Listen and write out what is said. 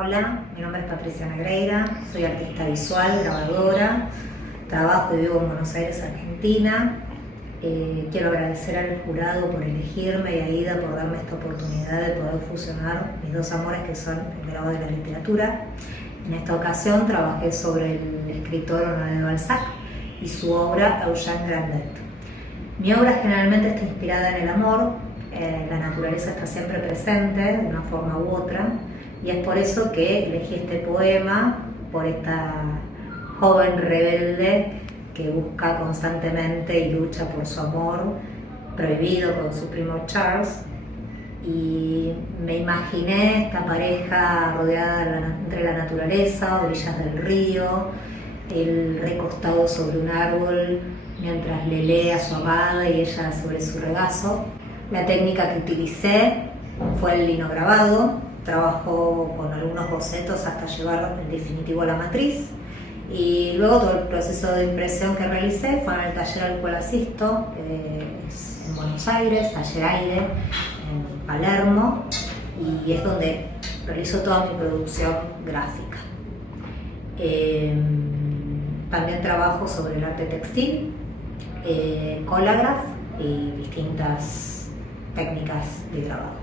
Hola, mi nombre es Patricia Negreira, soy artista visual, grabadora, trabajo y vivo en Buenos Aires, Argentina. Quiero agradecer al jurado por elegirme y a Ida por darme esta oportunidad de poder fusionar mis dos amores, que son el grabado y la literatura. En esta ocasión trabajé sobre el escritor Honoré de Balzac y su obra Eugène Grandet. Mi obra generalmente está inspirada en el amor. La naturaleza está siempre presente de una forma u otra, y es por eso que elegí este poema, por esta joven rebelde que busca constantemente y lucha por su amor prohibido con su primo Charles. Y me imaginé esta pareja rodeada entre la naturaleza, orillas del río, él recostado sobre un árbol mientras le lee a su amada y ella sobre su regazo. La técnica que utilicé fue el linograbado. Trabajo con algunos bocetos hasta llevar en definitivo a la matriz, y luego todo el proceso de impresión que realicé fue en el taller al cual asisto, en Buenos Aires, Taller Aire, en Palermo, y es donde realizo toda mi producción gráfica. También trabajo sobre el arte textil, collagraph y distintas técnicas de grabado.